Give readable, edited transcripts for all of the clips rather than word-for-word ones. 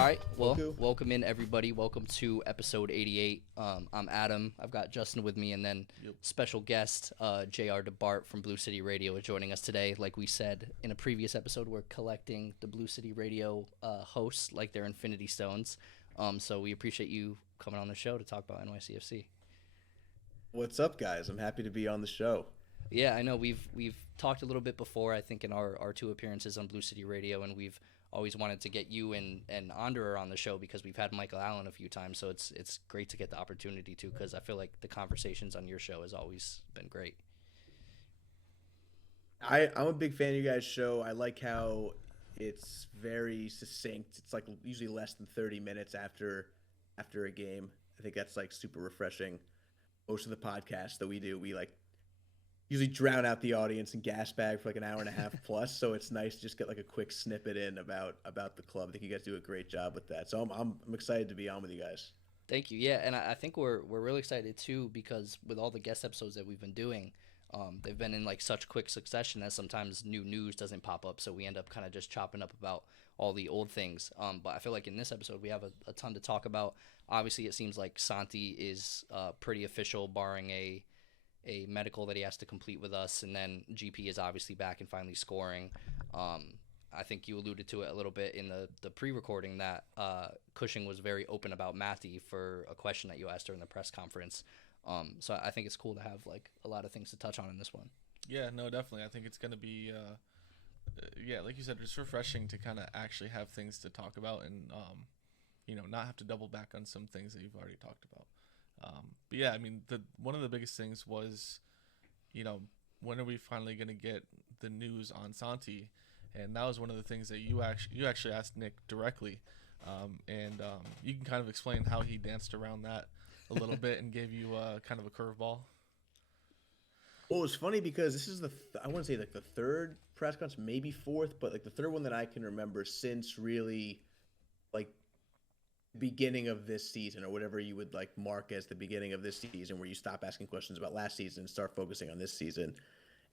All right, well, Goku. welcome in everybody. Welcome to episode 88. I'm Adam. I've got Justin with me, and then Yep. special guest J.R. DeBart from Blue City Radio is joining us today. Like we said in a previous episode, we're collecting the Blue City Radio hosts like they're Infinity Stones. So we appreciate you coming on the show to talk about NYCFC. What's up, guys? I'm happy to be on the show. Yeah, I know we've talked a little bit before. I think in our two appearances on Blue City Radio, and we've always wanted to get you and Anderer on the show because we've had Michael Allen a few times. So it's great to get the opportunity to, because I feel like the conversations on your show has always been great. I'm a big fan of you guys' show. I like how it's very succinct. It's like usually less than 30 minutes after a game. I think that's like super refreshing. Most of the podcasts that we do, we like usually drown out the audience and gas bag for like an hour and a half plus. So it's nice to just get like a quick snippet in about the club. I think you guys do a great job with that. So I'm excited to be on with you guys. Thank you. Yeah, and I think we're really excited too, because with all the guest episodes that we've been doing, they've been in like such quick succession that sometimes new news doesn't pop up, so we end up kind of just chopping up about all the old things. But I feel like in this episode we have a ton to talk about. Obviously, it seems like Santi is pretty official, barring a medical that he has to complete with us, and then GP is obviously back and finally scoring. I think you alluded to it a little bit in the pre-recording that Cushing was very open about Matty for a question that you asked during the press conference. So I think it's cool to have like a lot of things to touch on in this one. Yeah, no, definitely. I think it's going to be, yeah, like you said, it's refreshing to kind of actually have things to talk about and, not have to double back on some things that you've already talked about. But yeah, I mean, one of the biggest things was, when are we finally going to get the news on Santi? And that was one of the things that you actually asked Nick directly, and you can kind of explain how he danced around that a little bit and gave you kind of a curveball. Well, it's funny because this is I want to say like the third press conference, maybe fourth, but like the third one that I can remember since really like beginning of this season, or whatever you would like mark as the beginning of this season, where you stop asking questions about last season and start focusing on this season.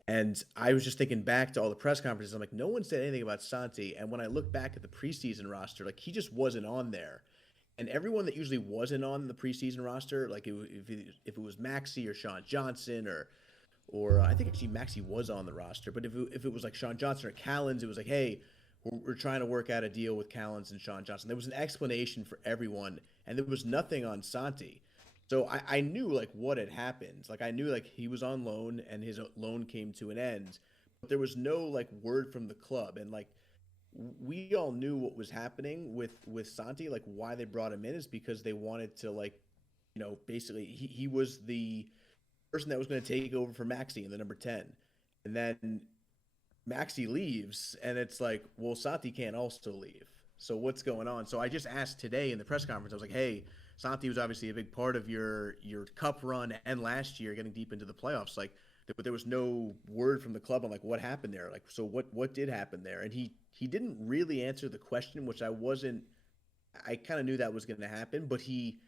And I was just thinking back to all the press conferences. I'm like, no one said anything about Santi. And when I look back at the preseason roster, like he just wasn't on there. And everyone that usually wasn't on the preseason roster, like if it was Maxi or Sean Johnson or I think actually Maxi was on the roster, but if it was like Sean Johnson or Callens, it was like, hey, we're trying to work out a deal with Callens and Sean Johnson. There was an explanation for everyone, and there was nothing on Santi. So I knew like what had happened. Like I knew like he was on loan and his loan came to an end, but there was no like word from the club. And like we all knew what was happening with Santi. Like why they brought him in is because they wanted to like, basically he was the person that was going to take over for Maxi in the number 10. And then Maxi leaves, and it's like, well, Santi can't also leave. So what's going on? So I just asked today in the press conference. I was like, hey, Santi was obviously a big part of your cup run and last year getting deep into the playoffs. Like, but there was no word from the club on like what happened there. Like, so what did happen there? And he didn't really answer the question, which I wasn't. I kind of knew that was going to happen, but he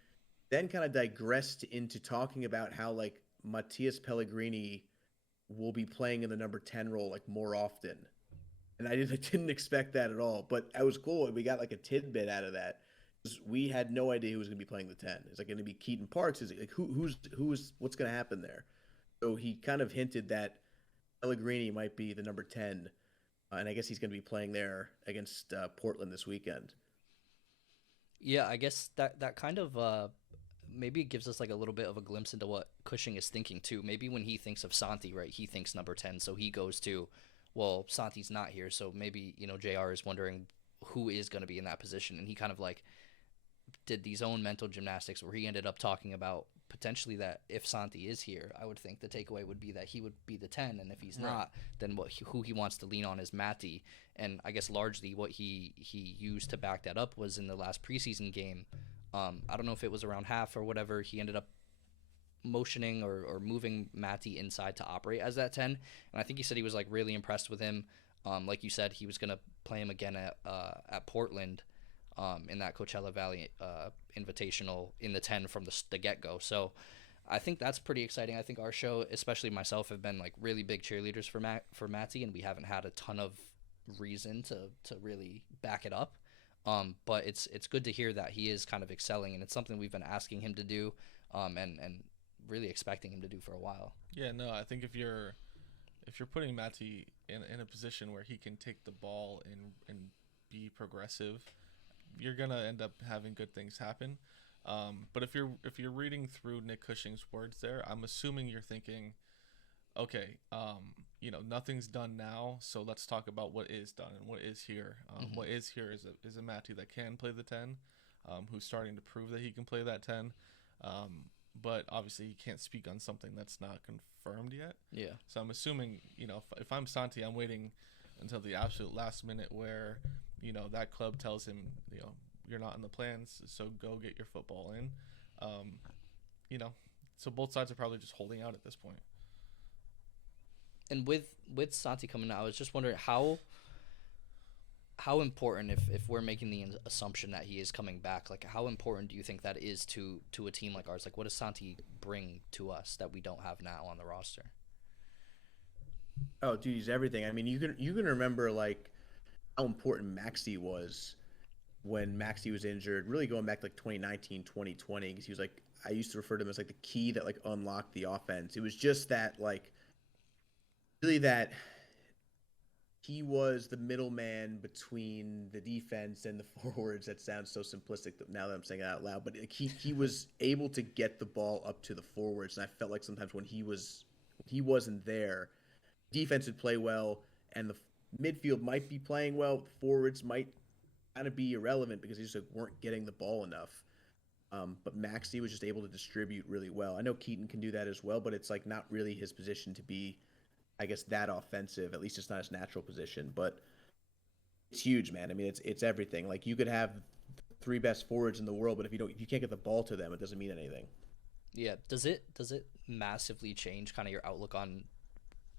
then kind of digressed into talking about how like Matthias Pellegrini will be playing in the number 10 role like more often. And I didn't expect that at all, but that was cool. We got like a tidbit out of that. We had no idea who was going to be playing the 10. Is it going to be Keaton Parks? Is it like who's what's going to happen there? So he kind of hinted that Pellegrini might be the number 10, and I guess he's going to be playing there against Portland this weekend. Yeah, I guess that kind of maybe it gives us like a little bit of a glimpse into what Cushing is thinking too. Maybe when he thinks of Santi, right, he thinks number 10, so he goes to, well, Santi's not here, so maybe JR is wondering who is going to be in that position, and he kind of like did these own mental gymnastics where he ended up talking about potentially that if Santi is here, I would think the takeaway would be that he would be the 10, and if he's not, then who he wants to lean on is Matty. And I guess largely what he used to back that up was in the last preseason game. I don't know if it was around half or whatever, he ended up motioning or moving Matty inside to operate as that 10, and I think he said he was like really impressed with him. Like you said, he was gonna play him again at Portland, in that Coachella Valley Invitational in the 10 from the get-go. So I think that's pretty exciting. I think our show, especially myself, have been like really big cheerleaders for Matty, and we haven't had a ton of reason to really back it up. But it's good to hear that he is kind of excelling, and it's something we've been asking him to do, and really expecting him to do for a while. Yeah, no, I think if you're putting Matty in a position where he can take the ball and be progressive, you're gonna end up having good things happen. But if you're reading through Nick Cushing's words there, I'm assuming you're thinking, okay, nothing's done now, so let's talk about what is done and what is here. Hmm. What is here is a Matty that can play the 10, who's starting to prove that he can play that 10. But obviously he can't speak on something that's not confirmed yet. Yeah. So I'm assuming, if I'm Santi, I'm waiting until the absolute last minute where, that club tells him, you're not in the plans, so go get your football in. Um, you know, so both sides are probably just holding out at this point. And with Santi coming out, I was just wondering how important, if we're making the assumption that he is coming back, like how important do you think that is to a team like ours? Like what does Santi bring to us that we don't have now on the roster? Oh, dude, he's everything. I mean, you can remember like how important Maxi was when Maxi was injured, really going back to like 2019, 2020, because he was like, I used to refer to him as like the key that like unlocked the offense. It was just that like really that he was the middleman between the defense and the forwards. That sounds so simplistic now that I'm saying it out loud, but like, he was able to get the ball up to the forwards, and I felt like sometimes when he wasn't there, defense would play well, and the midfield might be playing well. The forwards might kind of be irrelevant because they just like, weren't getting the ball enough. But Maxi was just able to distribute really well. I know Keaton can do that as well, but it's like not really his position to be, I guess, that offensive. At least it's not his natural position. But it's huge, man. I mean, it's everything. Like you could have three best forwards in the world, but if you can't get the ball to them, it doesn't mean anything. Yeah. Does it massively change kind of your outlook on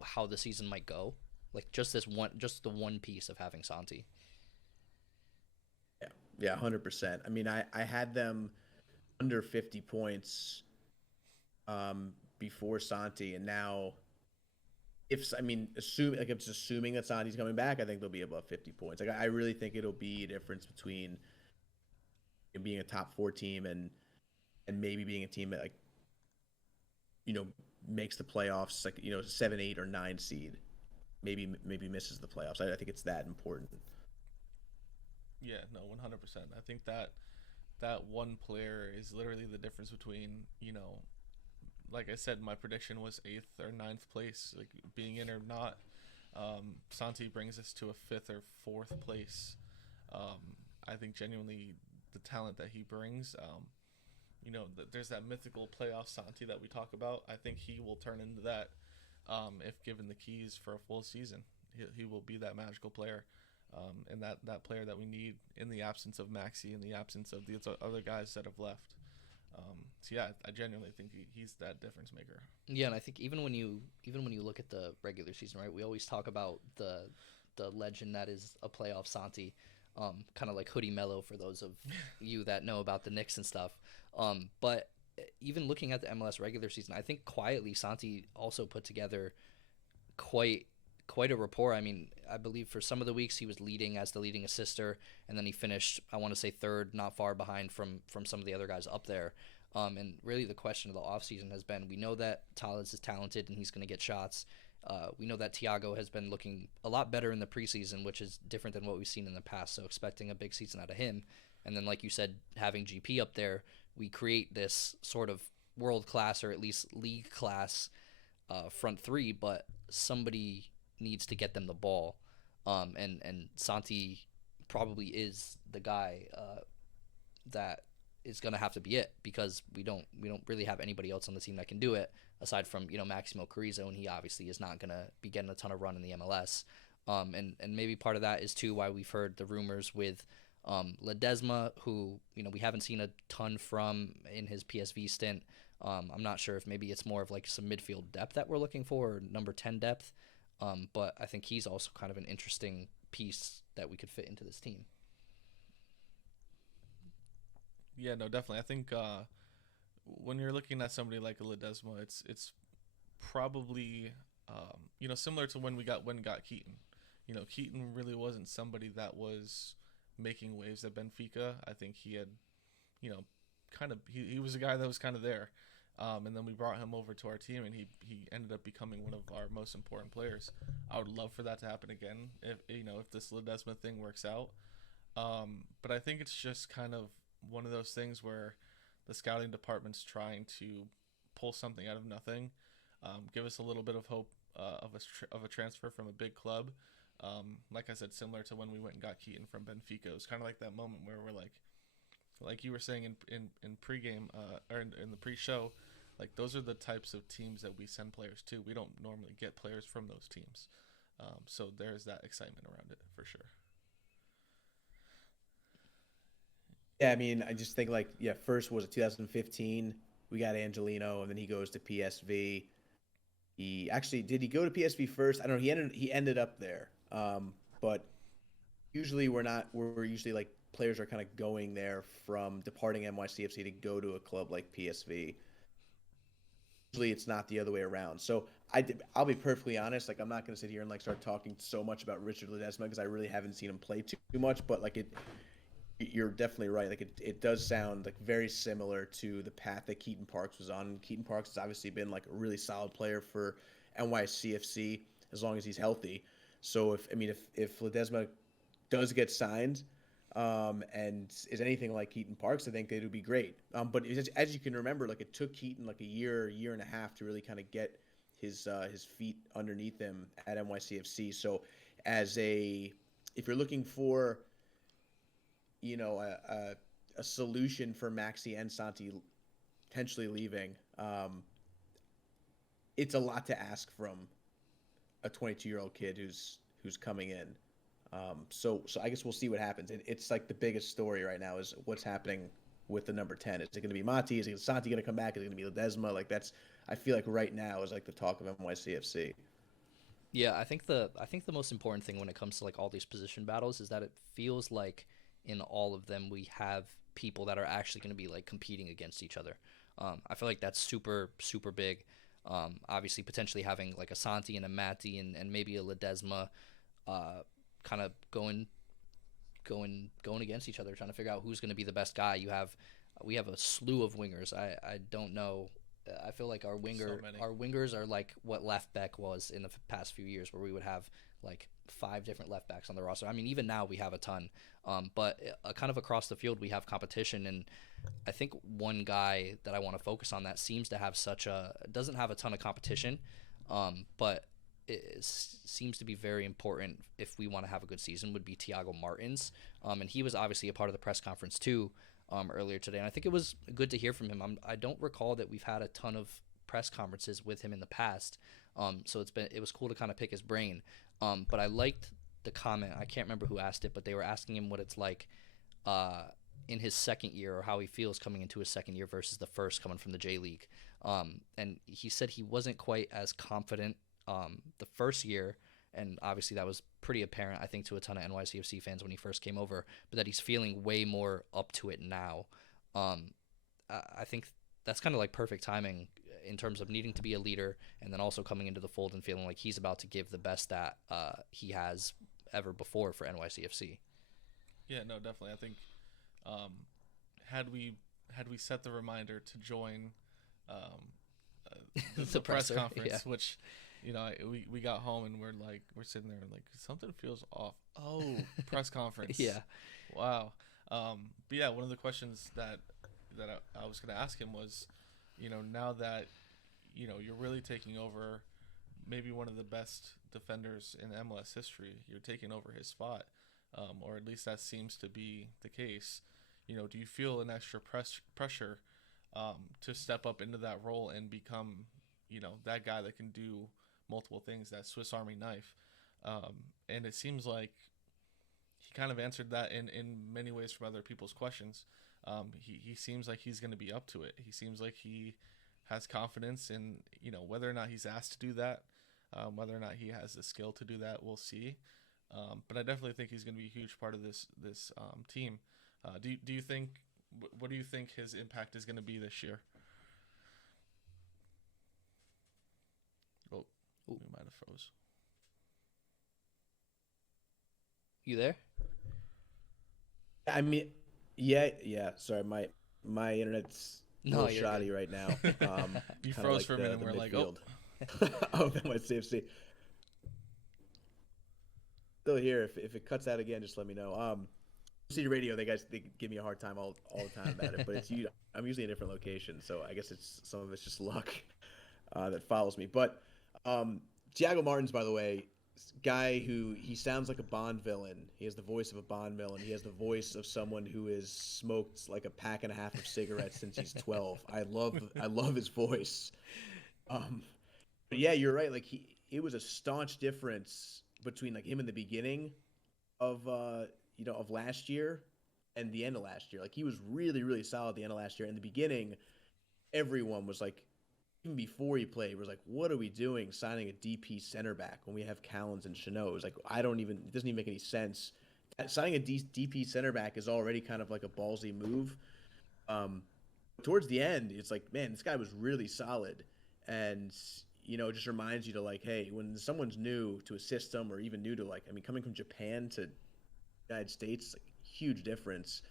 how the season might go? Like just the one piece of having Santi. Yeah, yeah, 100%. I mean, I had them under 50 points before Santi, and now if I mean, I'm just assuming that Santi's coming back, I think they'll be above 50 points. Like I really think it'll be a difference between being a top four team and maybe being a team that like you know makes the playoffs, like 7, 8, or 9 seed. Maybe misses the playoffs. I think it's that important. Yeah, no, 100%. I think that one player is literally the difference between, like I said, my prediction was eighth or ninth place, like being in or not. Santi brings us to a fifth or fourth place. I think genuinely the talent that he brings, there's that mythical playoff Santi that we talk about. I think he will turn into that if given the keys for a full season. He will be that magical player. And that player that we need in the absence of Maxi, in the absence of the other guys that have left. So yeah, I genuinely think he's that difference maker. Yeah, and I think even when you look at the regular season, right? We always talk about the legend that is a playoff Santi, kind of like Hoodie Mello for those of you that know about the Knicks and stuff. But even looking at the MLS regular season, I think quietly Santi also put together quite quite a rapport. I mean, I believe for some of the weeks he was leading as the leading assister, and then he finished, I want to say, third, not far behind from some of the other guys up there. And really, the question of the offseason has been: we know that Talles is talented and he's going to get shots. We know that Thiago has been looking a lot better in the preseason, which is different than what we've seen in the past. So expecting a big season out of him, and then like you said, having GP up there, we create this sort of world class or at least league class front three. But somebody needs to get them the ball, and Santi probably is the guy that is going to have to be it, because we don't really have anybody else on the team that can do it aside from Maximo Carrizo, and he obviously is not going to be getting a ton of run in the MLS. And maybe part of that is too why we've heard the rumors with Ledesma, who we haven't seen a ton from in his PSV stint. I'm not sure if maybe it's more of like some midfield depth that we're looking for, or number 10 depth. But I think he's also kind of an interesting piece that we could fit into this team. Yeah, no, definitely. I think when you're looking at somebody like a Ledesma, it's probably similar to when we got Keaton. Keaton really wasn't somebody that was making waves at Benfica. I think he had, you know, he was a guy that was kind of there. And then we brought him over to our team, and he ended up becoming one of our most important players. I would love for that to happen again if this Ledesma thing works out. But I think it's just kind of one of those things where the scouting department's trying to pull something out of nothing, give us a little bit of hope of a transfer from a big club. Like I said, similar to when we went and got Keaton from Benfica. It was kind of like that moment where we're like you were saying in pregame or in the pre-show, like those are the types of teams that we send players to. We don't normally get players from those teams, so there's that excitement around it for sure. Yeah, I mean, I just think first was it 2015? We got Angelino, and then he goes to PSV. Did he go to PSV first? I don't know. He ended up there. But usually we're usually like players are kind of going there from departing NYCFC to go to a club like PSV. Usually it's not the other way around. So I'll be perfectly honest. Like I'm not going to sit here and like start talking so much about Richard Ledesma because I really haven't seen him play too much. But like you're definitely right. Like it does sound like very similar to the path that Keaton Parks was on. Keaton Parks has obviously been like a really solid player for NYCFC as long as he's healthy. So if Ledesma does get signed, and is anything like Keaton Parks, I think they would be great. But as you can remember, like it took Keaton like a year and a half to really kind of get his feet underneath him at NYCFC. So if you're looking for a solution for Maxi and Santi potentially leaving, it's a lot to ask from a 22-year-old kid who's coming in. So I guess we'll see what happens. It's like the biggest story right now is what's happening with the number 10. Is it going to be Mati? Is Santi going to come back? Is it going to be Ledesma? Like I feel like right now is like the talk of NYCFC. Yeah, I think the most important thing when it comes to like all these position battles is that it feels like in all of them we have people that are actually going to be like competing against each other. I feel like that's super super big. Obviously, potentially having like a Santi and a Matti and maybe a Ledesma, kind of going against each other, trying to figure out who's going to be the best guy. We have a slew of wingers. I don't know. I feel like our wingers are like what left back was in the past few years, where we would have like 5 different left backs on the roster. I mean, even now we have a ton, but kind of across the field we have competition. And I think one guy that I want to focus on that seems to have doesn't have a ton of competition, but it seems to be very important if we want to have a good season, would be Thiago Martins. And he was obviously a part of the press conference too earlier today, and I think it was good to hear from him. I don't recall that we've had a ton of press conferences with him in the past, so it was cool to kind of pick his brain. But I liked the comment. I can't remember who asked it, but they were asking him what it's like in his second year, or how he feels coming into his second year versus the first coming from the J League. And he said he wasn't quite as confident the first year, and obviously that was pretty apparent, I think, to a ton of NYCFC fans when he first came over, but that he's feeling way more up to it now. I think that's kind of like perfect timing in terms of needing to be a leader and then also coming into the fold and feeling like he's about to give the best that he has ever before for NYCFC. Yeah, no, definitely. I think had we set the reminder to join the press conference, yeah. Which we got home and we're sitting there like something feels off. Oh, press conference. Yeah. Wow. But yeah, one of the questions that I was going to ask him was, now that you're really taking over maybe one of the best defenders in MLS history, you're taking over his spot, or at least that seems to be the case. Do you feel an extra pressure to step up into that role and become that guy that can do multiple things, that Swiss Army knife? And it seems like he kind of answered that in many ways from other people's questions. He seems like he's going to be up to it. He seems like he has confidence in, whether or not he's asked to do that, whether or not he has the skill to do that, we'll see. But I definitely think he's going to be a huge part of this team. Do you think, what do you think his impact is going to be this year? Oh, we might have froze. You there? I mean, yeah. Sorry, my internet's a No, little you're good. shoddy right now. You Kind of froze like for a minute and the we're like, oh, midfield of NYCFC. Still here. If it cuts out again, just let me know. City Radio, they give me a hard time all the time about it, but it's you. I'm usually in a different location, so I guess it's some of it's just luck that follows me. But Thiago Martins, by the way, guy who he sounds like a Bond villain. He has the voice of a Bond villain. He has the voice of someone who has smoked like a pack and a half of cigarettes since he's 12. I love his voice. Um, but yeah, you're right. Like it was a staunch difference between like him in the beginning of of last year and the end of last year. Like he was really solid at the end of last year. In the beginning, everyone was like, even before he played, was like, what are we doing signing a DP center back when we have Callens and Chanot? It was like, it doesn't even make any sense. Signing a DP center back is already kind of like a ballsy move. Um, Towards the end, it's like, man, this guy was really solid. And, it just reminds you to like, hey, when someone's new to a system or even new to like, I mean, coming from Japan to United States, like huge difference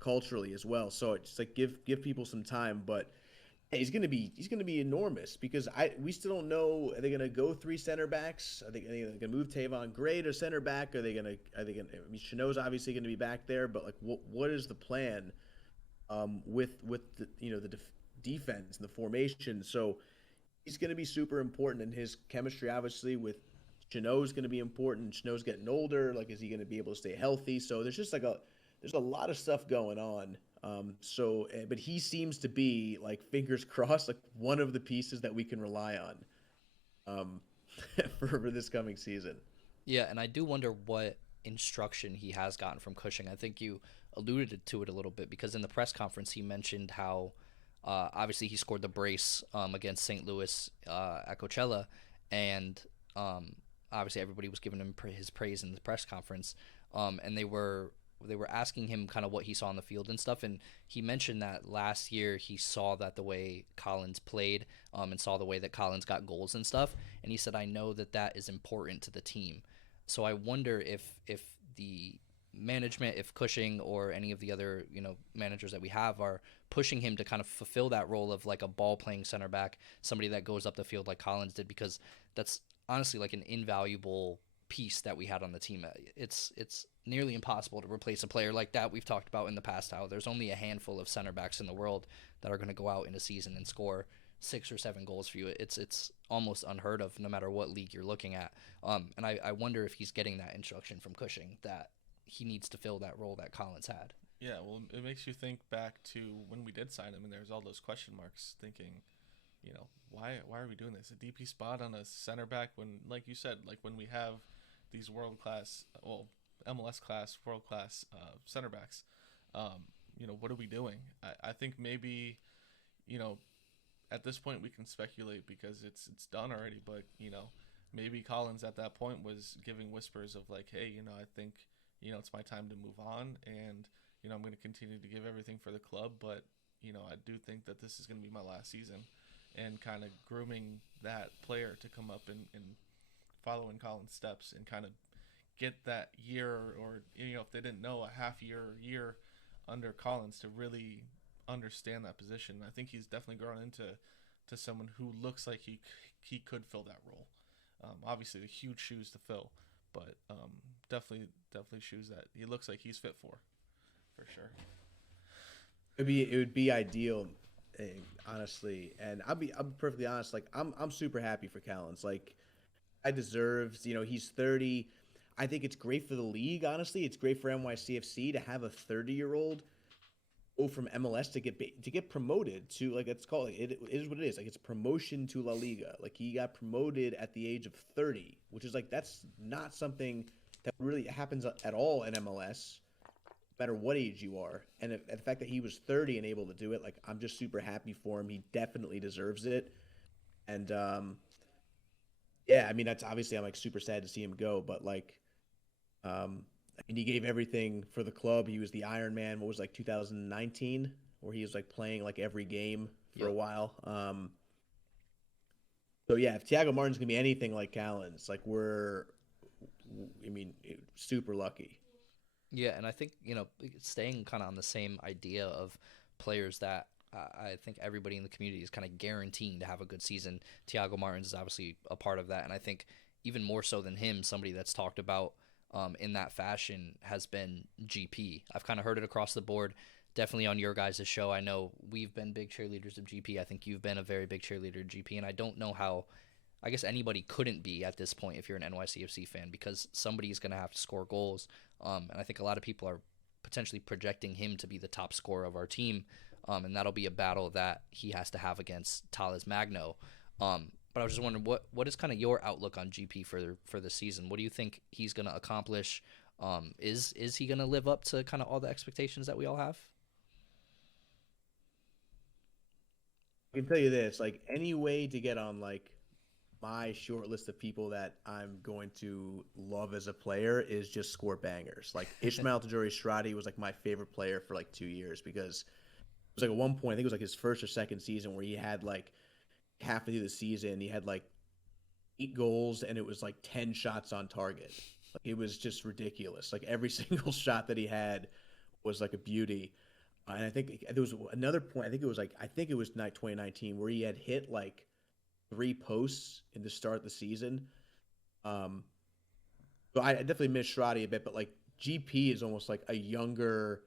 culturally as well. So it's like give people some time, but he's gonna be enormous because we still don't know, are they gonna go three center backs? Are they gonna move Tavon Gray to center back? Are they gonna I mean Chanot's obviously gonna be back there, but like what is the plan with the defense and the formation? So he's gonna be super important, and his chemistry obviously with Chanot's gonna be important. Chanot's getting older. Like, is he gonna be able to stay healthy? So there's a lot of stuff going on. But he seems to be like fingers crossed, like one of the pieces that we can rely on um, for this coming season. Yeah, and I do wonder what instruction he has gotten from Cushing. I think you alluded to it a little bit because in the press conference he mentioned how obviously he scored the brace against St. Louis at Coachella, and um, obviously everybody was giving him his praise in the press conference, and they were asking him kind of what he saw on the field and stuff, and he mentioned that last year he saw that the way Collins played, and saw the way that Collins got goals and stuff, and he said, I know that that is important to the team. So I wonder if the management, if Cushing or any of the other managers that we have are pushing him to kind of fulfill that role of like a ball playing center back, somebody that goes up the field like Collins did, because that's honestly like an invaluable piece that we had on the team. It's nearly impossible to replace a player like that. We've talked about in the past how there's only a handful of center backs in the world that are going to go out in a season and score 6 or 7 goals for you. It's almost unheard of, no matter what league you're looking at. And I wonder if he's getting that instruction from Cushing that he needs to fill that role that Collins had. yeah. Well, it makes you think back to when we did sign him, and there's all those question marks. Thinking, why are we doing this? A DP spot on a center back when, like you said, like when we have these world class, well, MLS class, world class center backs. What are we doing? I think maybe, you know, at this point we can speculate because it's done already. But maybe Collins at that point was giving whispers of like, hey, I think it's my time to move on, and I'm going to continue to give everything for the club, but I do think that this is going to be my last season, and kind of grooming that player to come up and follow in Collins' steps and kind of get that year, or if they didn't know, a half year or year under Collins to really understand that position. I think he's definitely grown into someone who looks like he could fill that role. Obviously, the huge shoes to fill, but definitely shoes that he looks like he's fit for sure. It would be ideal, honestly, and I'll be perfectly honest. Like I'm super happy for Callens. Like I deserves. He's 30. I think it's great for the league. Honestly, it's great for NYCFC to have a 30-year-old go from MLS to get promoted to, like, it's called, it is what it is. Like, it's promotion to La Liga. Like, he got promoted at the age of 30, which is like, that's not something that really happens at all in MLS, no matter what age you are. And the fact that he was 30 and able to do it, like, I'm just super happy for him. He definitely deserves it. And yeah, I mean, that's obviously, I'm like super sad to see him go, but like, I mean, he gave everything for the club. He was the Iron Man. What was it, like 2019, where he was like playing like every game for a Yep. while. So yeah, if Thiago Martin's gonna be anything like Callens, like I mean, super lucky. Yeah, and I think, staying kind of on the same idea of players that I think everybody in the community is kind of guaranteeing to have a good season. Thiago Martins is obviously a part of that, and I think even more so than him, somebody that's talked about in that fashion has been GP. I've kind of heard it across the board. Definitely on your guys' show, I know we've been big cheerleaders of GP. I think you've been a very big cheerleader of GP, and I don't know how. I guess anybody couldn't be at this point if you're an NYCFC fan because somebody's going to have to score goals. And I think a lot of people are potentially projecting him to be the top scorer of our team. And that'll be a battle that he has to have against Thales Magno. But I was just wondering, what is kind of your outlook on GP for the season? What do you think he's going to accomplish? Is he going to live up to kind of all the expectations that we all have? I can tell you this, like any way to get on like my short list of people that I'm going to love as a player is just score bangers. Like Ishmael Tajori Shradi was like my favorite player for like 2 years because it was like at one point, I think it was like his first or second season where he had like halfway through the season, he had like 8 goals and it was like 10 shots on target. Like it was just ridiculous. Like every single shot that he had was like a beauty. And I think there was another point. I think it was night 2019 where he had hit like 3 posts in the start of the season. Um, so I definitely miss Shradi a bit, but like GP is almost like a younger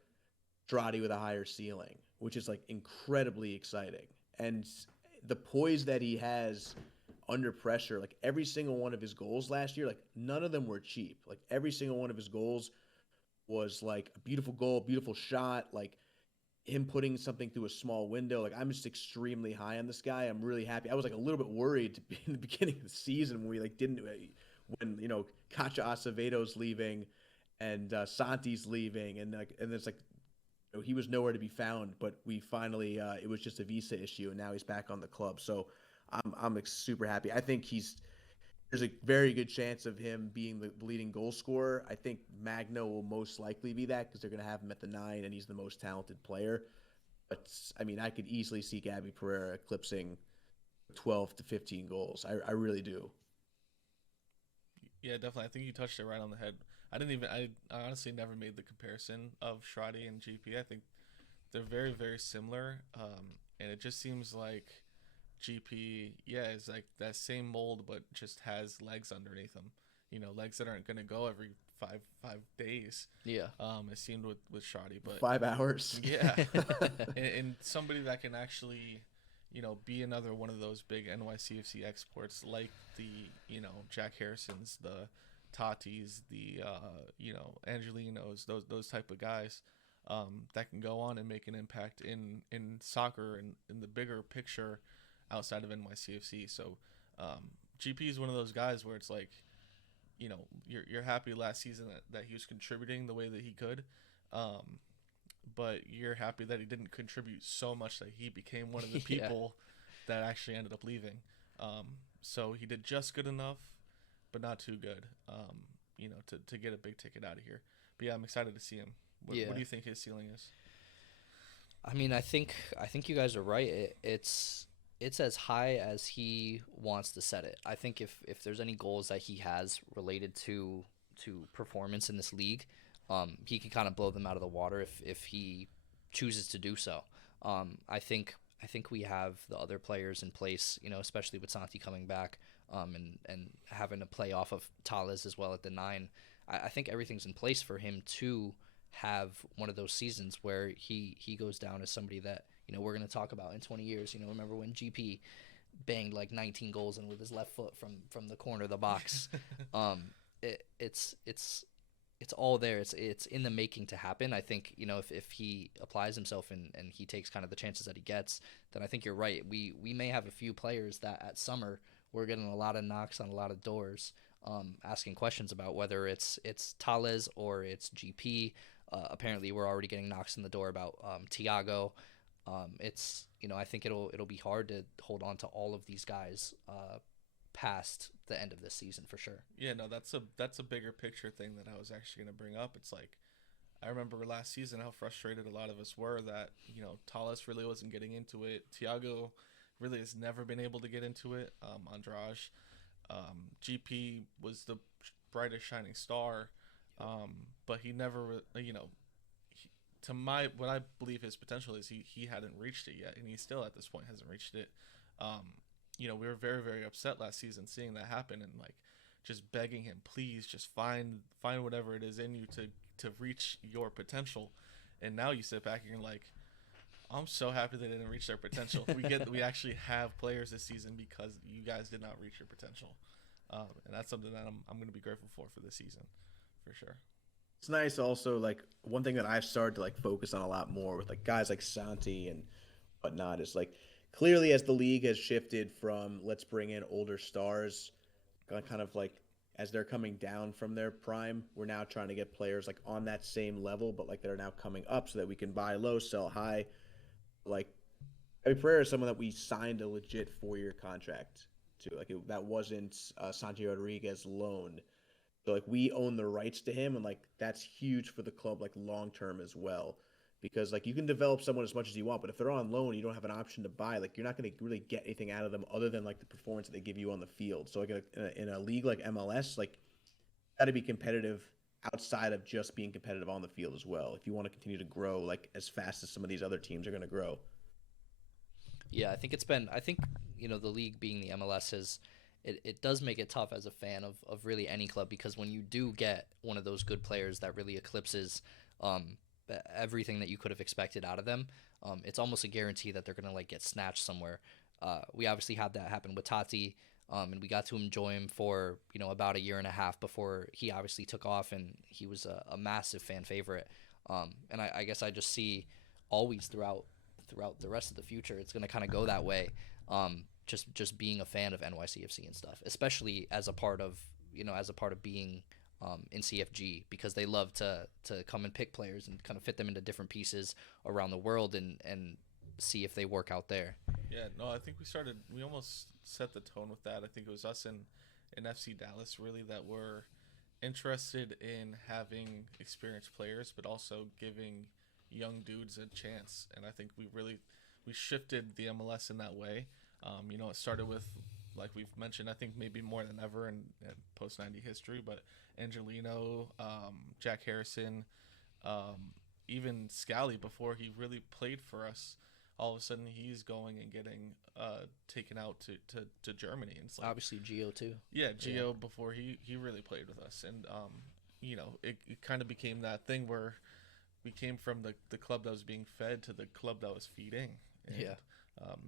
Shradi with a higher ceiling, which is like incredibly exciting. And the poise that he has under pressure, like every single one of his goals last year, like none of them were cheap. Like every single one of his goals was like a beautiful goal, beautiful shot, like him putting something through a small window. Like I'm just extremely high on this guy. I'm really happy. I was like a little bit worried in the beginning of the season when we like didn't when Kacha Acevedo's leaving and Santi's leaving and it's like he was nowhere to be found. But we finally it was just a visa issue and now he's back on the club. So I'm super happy. I think there's a very good chance of him being the leading goal scorer. I think Magno will most likely be that because they're going to have him at the 9 and he's the most talented player. But I mean, I could easily see Gabby Pereira eclipsing 12 to 15 goals. I really do. Yeah, definitely. I think you touched it right on the head. I honestly never made the comparison of Shradi and GP. I think they're very, very similar. And it just seems like GP, yeah, is like that same mold, but just has legs underneath them. Legs that aren't going to go every five days. Yeah. It seemed with Shoddy, but 5 hours. yeah, and somebody that can actually, be another one of those big NYCFC exports, like the Jack Harrisons, the Tatis, the Angelinos, those type of guys. That can go on and make an impact in soccer and in the bigger picture outside of NYCFC. So GP is one of those guys where it's like, you're happy last season that he was contributing the way that he could, but you're happy that he didn't contribute so much that he became one of the Yeah. people that actually ended up leaving. So he did just good enough, but not too good, to get a big ticket out of here. But yeah, I'm excited to see him. What do you think his ceiling is? I mean, I think you guys are right. It's as high as he wants to set it. I think if there's any goals that he has related to performance in this league, he can kind of blow them out of the water if he chooses to do so. I think we have the other players in place, especially with Santi coming back, and having to play off of Tales as well at the 9. I think everything's in place for him to have one of those seasons where he goes down as somebody that we're going to talk about in 20 years. Remember when GP banged like 19 goals in with his left foot from the corner of the box. It's all there. It's in the making to happen. I think if he applies himself and he takes kind of the chances that he gets, then I think you're right. We may have a few players that at summer we're getting a lot of knocks on a lot of doors, asking questions about whether it's Tales or it's GP. Apparently, we're already getting knocks in the door about Tiago. I think it'll be hard to hold on to all of these guys past the end of this season for sure. Yeah, no, that's a bigger picture thing that I was actually going to bring up. It's like I remember last season how frustrated a lot of us were that Talas really wasn't getting into it. Tiago really has never been able to get into it. Andrade, GP was the brightest shining star. But he never, to my what I believe his potential is, he hadn't reached it yet, and he still at this point hasn't reached it. Um, we were very very upset last season seeing that happen, and like just begging him, please just find whatever it is in you to reach your potential. And now you sit back and you're like, I'm so happy they didn't reach their potential. We actually have players this season because you guys did not reach your potential, and that's something that I'm going to be grateful for this season, for sure. It's nice also, like one thing that I've started to like focus on a lot more with like guys like Santi and whatnot is like clearly as the league has shifted from let's bring in older stars, kind of like as they're coming down from their prime, we're now trying to get players like on that same level, but like they're now coming up so that we can buy low, sell high. Like Eddie Pereira is someone that we signed a legit 4-year contract to. That wasn't Santi Rodriguez loan. So like we own the rights to him, and like that's huge for the club like long term as well. Because like you can develop someone as much as you want, but if they're on loan, you don't have an option to buy. Like you're not going to really get anything out of them other than like the performance that they give you on the field. So like in a league like MLS, like got to be competitive outside of just being competitive on the field as well. If you want to continue to grow like as fast as some of these other teams are going to grow. Yeah, I think the league being the MLS it does make it tough as a fan of really any club, because when you do get one of those good players that really eclipses um, everything that you could have expected out of them, it's almost a guarantee that they're gonna like get snatched somewhere. We obviously had that happen with Tati, and we got to enjoy him for about a year and a half before he obviously took off, and he was a massive fan favorite. And I guess I just see always throughout the rest of the future, it's gonna kind of go that way. Just being a fan of NYCFC and stuff, especially as a part of being in CFG, because they love to come and pick players and kind of fit them into different pieces around the world and see if they work out there. Yeah, no, I think we almost set the tone with that. I think it was us in FC Dallas really that were interested in having experienced players, but also giving young dudes a chance. And I think we shifted the MLS in that way. It started with, like we've mentioned, I think maybe more than ever in post 90 history, but Angelino, Jack Harrison, even Scally before he really played for us. All of a sudden, he's going and getting taken out to Germany. And it's like, obviously Gio too. Yeah, Gio before he really played with us, and it kind of became that thing where we came from the club that was being fed to the club that was feeding. And,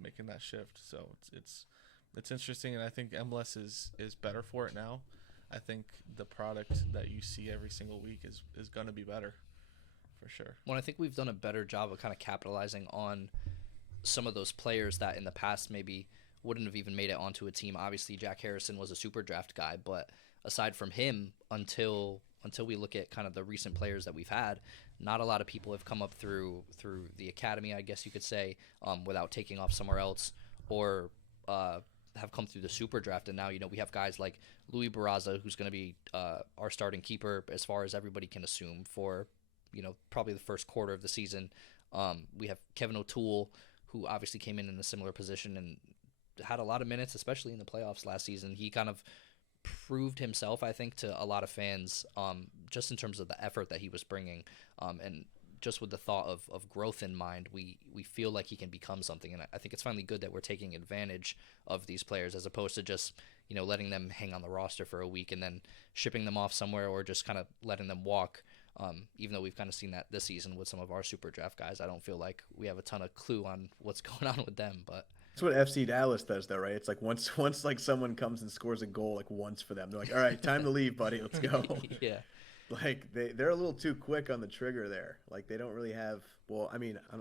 making that shift. So it's interesting, and I think MLS is better for it now. I think the product that you see every single week is going to be better, for sure. Well, I think we've done a better job of kind of capitalizing on some of those players that in the past maybe wouldn't have even made it onto a team. Obviously, Jack Harrison was a super draft guy, but aside from him, until we look at kind of the recent players that we've had, not a lot of people have come up through the academy, I guess you could say, without taking off somewhere else, or have come through the super draft. And now we have guys like Louis Barraza, who's going to be our starting keeper as far as everybody can assume for probably the first quarter of the season. We have Kevin O'Toole, who obviously came in a similar position and had a lot of minutes, especially in the playoffs last season. He kind of proved himself, I think, to a lot of fans, just in terms of the effort that he was bringing, and just with the thought of growth in mind, we feel like he can become something. And I think it's finally good that we're taking advantage of these players, as opposed to just letting them hang on the roster for a week and then shipping them off somewhere, or just kind of letting them walk. Even though we've kind of seen that this season with some of our super draft guys, I don't feel like we have a ton of clue on what's going on with them. But that's what FC Dallas does, though, right? It's like once like someone comes and scores a goal like once for them, they're like, all right, time to leave, buddy, let's go. Yeah. Like they're a little too quick on the trigger there. Like they don't really have. Well, I mean, I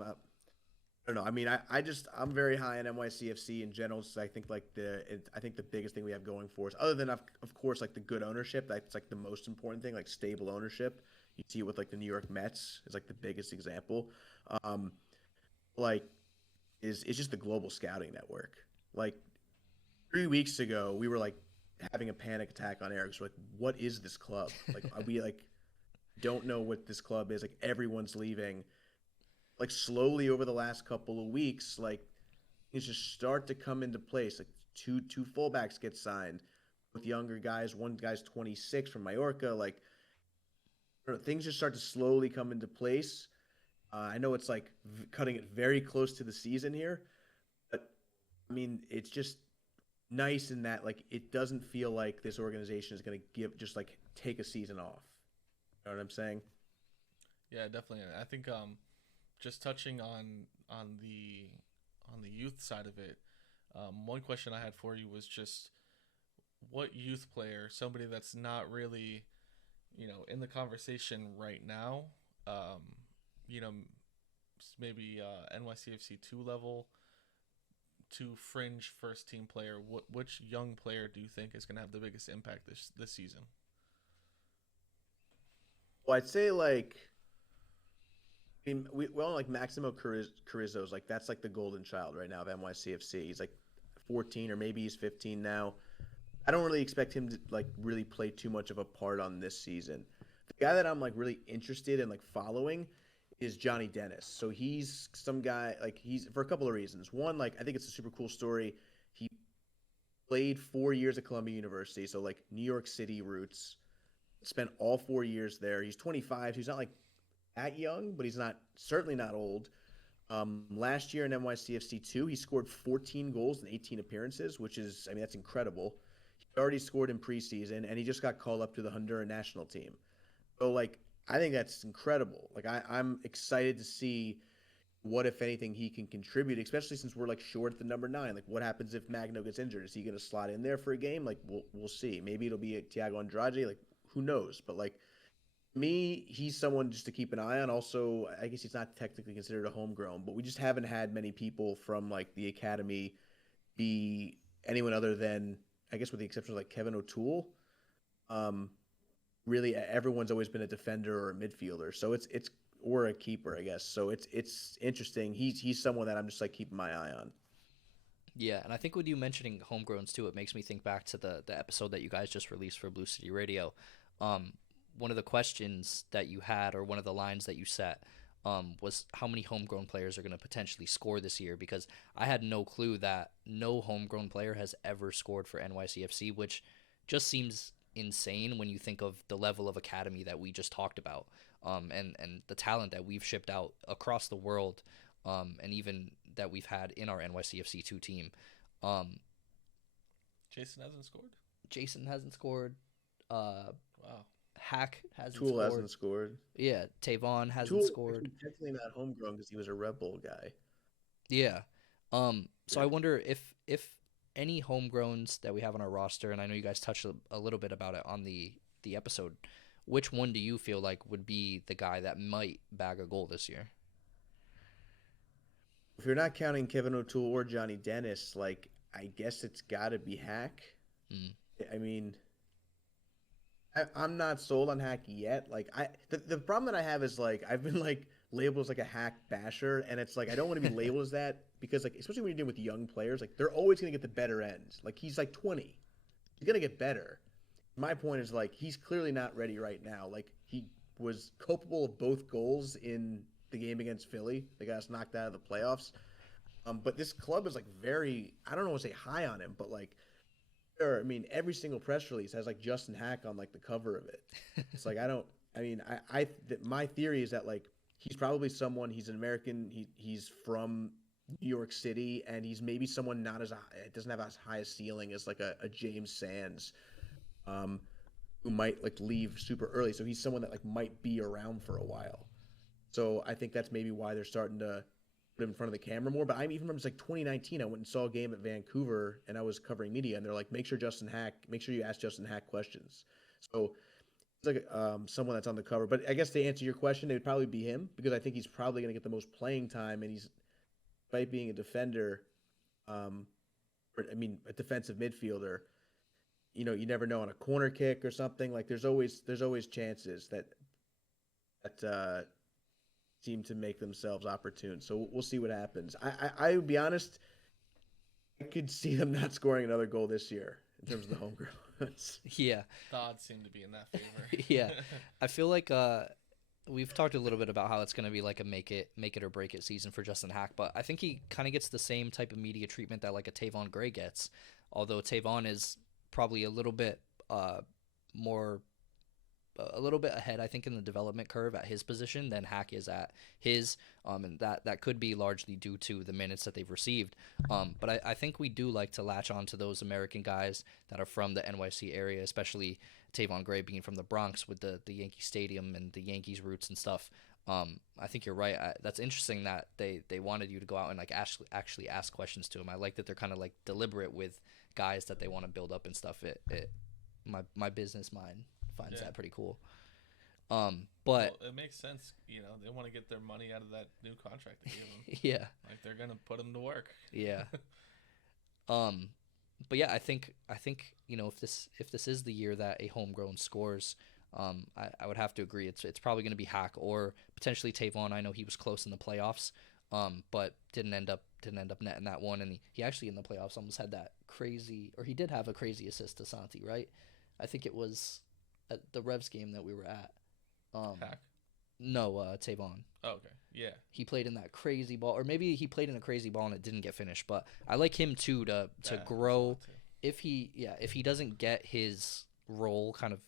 don't know. I mean, I'm very high on NYCFC in general. So I think like I think the biggest thing we have going for us, other than of course like the good ownership, that's like the most important thing, like stable ownership. You see it with like the New York Mets is like the biggest example. Like is just the global scouting network. Like 3 weeks ago, we were like having a panic attack on air because we're like, what is this club? Like we like don't know what this club is. Like everyone's leaving. Like slowly over the last couple of weeks, like things just start to come into place. Like two fullbacks get signed with younger guys. One guy's 26 from Mallorca. Like things just start to slowly come into place. I know it's like cutting it very close to the season here, but I mean, it's just nice in that like it doesn't feel like this organization is going to give just like take a season off. You know what I'm saying? Yeah, definitely. I think just touching on the youth side of it, one question I had for you was just what youth player, somebody that's not really, in the conversation right now, um, you know, maybe NYCFC 2 level to fringe first team player, which young player do you think is going to have the biggest impact this season? Well, I'd say like I mean, we all like Maximo Carrizo's like that's like the golden child right now of NYCFC. He's like 14 or maybe he's 15 now. I don't really expect him to like really play too much of a part on this season. The guy that I'm like really interested in like following is Johnny Dennis. So he's some guy like he's for a couple of reasons. One, like I think it's a super cool story. He played 4 years at Columbia University, so like New York City roots. Spent all 4 years there. He's 25. So he's not like that young, but he's not certainly not old. Last year in NYCFC two, he scored 14 goals in 18 appearances, which is I mean that's incredible. He already scored in preseason, and he just got called up to the Honduran national team. So like I think that's incredible. Like I'm excited to see what if anything he can contribute, especially since we're like short at the number 9. Like what happens if Magno gets injured? Is he going to slot in there for a game? Like we'll see. Maybe it'll be a Thiago Andrade. Like who knows? But like me, he's someone just to keep an eye on. Also, I guess he's not technically considered a homegrown, but we just haven't had many people from like the academy be anyone other than I guess with the exception of like Kevin O'Toole. Um, really, everyone's always been a defender or a midfielder, so it's or a keeper, I guess. So it's interesting. He's someone that I'm just like keeping my eye on. Yeah, and I think with you mentioning homegrowns too, it makes me think back to the episode that you guys just released for Blue City Radio. Um, One of the questions that you had, or one of the lines that you set, was how many homegrown players are going to potentially score this year? Because I had no clue that no homegrown player has ever scored for NYCFC, which just seems insane when you think of the level of academy that we just talked about, and the talent that we've shipped out across the world, and even that we've had in our NYCFC two team. Um, Jason hasn't scored. Jason hasn't scored. Wow. Hack hasn't Toole scored. hasn't scored. Yeah, Tavon hasn't Toole scored. is definitely not homegrown because he was a Red Bull guy. Yeah. So Yeah. I wonder if any homegrowns that we have on our roster, and I know you guys touched a little bit about it on the episode, which one do you feel like would be the guy that might bag a goal this year? If you're not counting Kevin O'Toole or Johnny Dennis, like I guess it's got to be Hack. Mm. I mean, I'm not sold on Hack yet. Like the problem that I have is like I've been like labeled as like a Hack basher, and it's like I don't want to be labeled as that because like especially when you're dealing with young players, like they're always gonna get the better end. Like he's like 20, he's gonna get better. My point is like he's clearly not ready right now. Like he was culpable of both goals in the game against Philly. They got us knocked out of the playoffs. But this club is like very I don't know what to say high on him, but like or I mean, every single press release has like Justin Hack on like the cover of it. It's like I don't. I mean, my theory is that like he's probably someone. He's an American. He's from New York City, and he's maybe someone not as doesn't have as high a ceiling as like a James Sands, who might like leave super early. So he's someone that like might be around for a while. So I think that's maybe why they're starting to put him in front of the camera more. But I even remember it's like 2019. I went and saw a game at Vancouver, and I was covering media, and they're like, make sure you ask Justin Hack questions. So it's like someone that's on the cover. But I guess to answer your question, it would probably be him because I think he's probably going to get the most playing time, and he's, despite being a defender, a defensive midfielder. You know, you never know on a corner kick or something. Like there's always chances that seem to make themselves opportune. So we'll see what happens. I would be honest, I could see them not scoring another goal this year in terms of the homegrowns. Yeah. The odds seem to be in that favor. Yeah. I feel like we've talked a little bit about how it's going to be like a make it or break it season for Justin Hack, but I think he kind of gets the same type of media treatment that like a Tavon Gray gets, although Tavon is probably a little bit more a little bit ahead, I think, in the development curve at his position than Hack is at his, and that could be largely due to the minutes that they've received. But I think we do like to latch on to those American guys that are from the NYC area, especially Tavon Gray being from the Bronx with the Yankee Stadium and the Yankees roots and stuff. I think you're right. That's interesting that they wanted you to go out and like actually ask questions to him. I like that they're kind of like deliberate with guys that they want to build up and stuff. My business mind finds that pretty cool. But well, it makes sense. You know, they want to get their money out of that new contract they gave them. yeah, Like they're gonna put them to work. yeah. But yeah, I think you know, if this is the year that a homegrown scores, I would have to agree. It's probably going to be Hack or potentially Tavon. I know he was close in the playoffs, but didn't end up netting that one. And he actually in the playoffs almost had that crazy, or he did have a crazy assist to Santi, right? I think it was at the Revs game that we were at. Hack. No, Tavon. Oh, okay. Yeah. He played in that crazy ball, or maybe he played in a crazy ball and it didn't get finished. But I like him too to grow. If he doesn't get his role kind of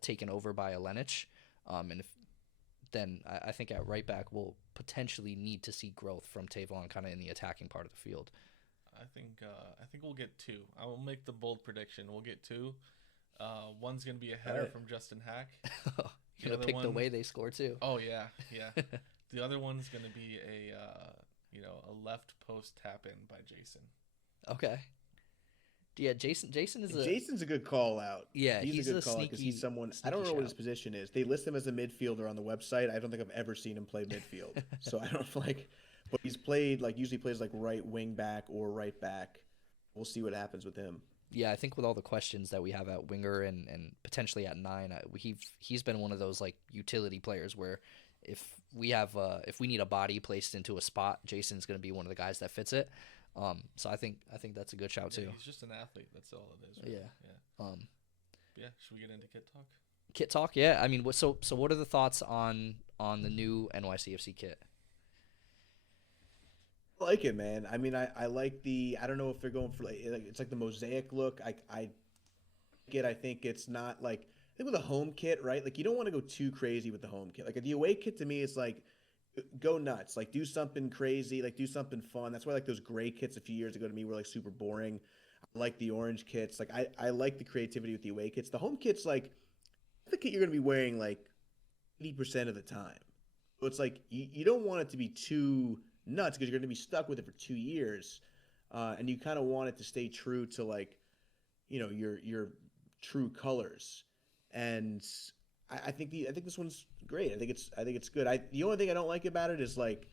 taken over by Alenic, and then I think at right back we'll potentially need to see growth from Tavon kind of in the attacking part of the field. I think we'll get two. I will make the bold prediction. We'll get two. One's gonna be a header from Justin Hack. You're gonna pick the way they score too. Oh yeah. The other one's gonna be a left post tap in by Jason. Okay. Yeah, Jason's a good call out. Yeah, he's a good call sneaky. because he's someone. I don't know what his position is. They list him as a midfielder on the website. I don't think I've ever seen him play midfield. So I don't but he's played usually plays like right wing back or right back. We'll see what happens with him. Yeah, I think with all the questions that we have at winger and potentially at 9, he's been one of those like utility players where if we need a body placed into a spot, Jason's going to be one of the guys that fits it. So I think that's a good shout too. He's just an athlete. That's all it is. Really. Yeah. Yeah. Should we get into kit talk? Kit talk. Yeah. I mean, so what are the thoughts on the new NYCFC kit? I like it, man. I mean, I like I don't know if they're going for it's like the mosaic look. I think it's not like, I think with a home kit, right? Like you don't want to go too crazy with the home kit. Like the away kit to me is like, go nuts, like do something crazy, like do something fun. That's why like those gray kits a few years ago to me were like super boring. I like the orange kits. Like I like the creativity with the away kits. The home kits, like the kit you're gonna be wearing like 80% of the time. So it's like you don't want it to be too nuts because you're gonna be stuck with it for 2 years, and you kind of want it to stay true to like, you know, your true colors. And I think this one's great. I think it's good. The only thing I don't like about it is like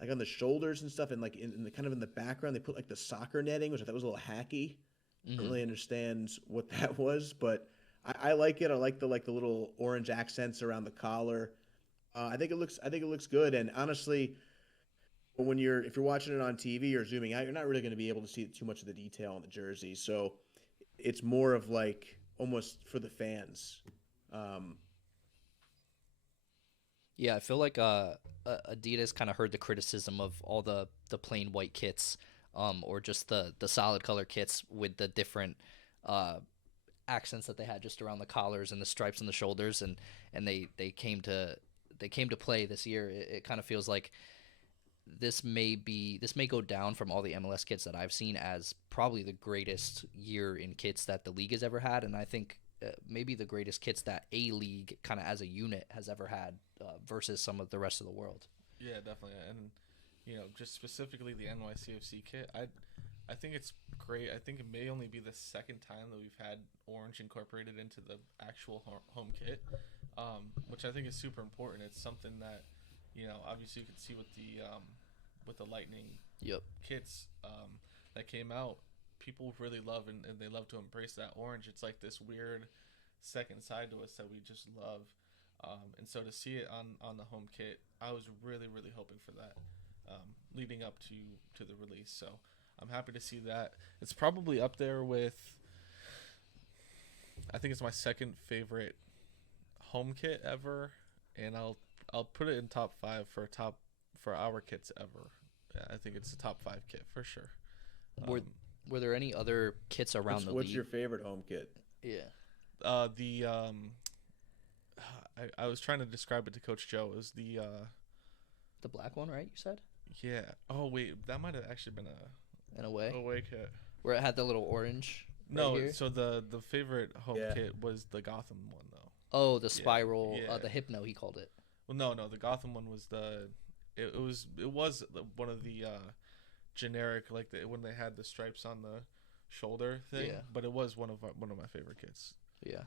on the shoulders and stuff, and like in the kind of in the background they put like the soccer netting, which I thought was a little hacky. I don't really understand what that was, but I like it. I like the little orange accents around the collar. I think it looks good. And honestly, if you're watching it on TV or zooming out, you're not really going to be able to see too much of the detail on the jersey. So it's more of like almost for the fans. Yeah, I feel like Adidas kind of heard the criticism of all the plain white kits, or just the solid color kits with the different accents that they had just around the collars and the stripes on the shoulders, and they came to play this year. It kind of feels like this may go down from all the MLS kits that I've seen as probably the greatest year in kits that the league has ever had, and I think maybe the greatest kits that a league kind of as a unit has ever had, versus some of the rest of the world. Yeah, definitely. And just specifically the NYCFC kit, I think it's great. I think it may only be the second time that we've had orange incorporated into the actual home kit, which I think is super important. It's something that obviously you can see with the Lightning kits that came out. People really love and they love to embrace that orange. It's like this weird second side to us that we just love. And so to see it on the home kit, I was really, really hoping for that leading up to the release. So I'm happy to see that. It's probably up there with, I think it's my second favorite home kit ever. And I'll put it in top 5 for our kits ever. Yeah, I think it's the top 5 kit for sure. Were there any other kits around the league? What's your favorite home kit? Yeah. I was trying to describe it to Coach Joe. It was The black one, right? You said yeah. Oh wait, that might have actually been in a way a away kit. where it had the little orange. No, right here. so the favorite home Yeah. kit was the Gotham one though. Oh, the spiral, yeah. the hypno, he called it. Well, no, the Gotham one was it was one of the generic like when they had the stripes on the shoulder thing. Yeah. But it was one of my favorite kits. Yeah.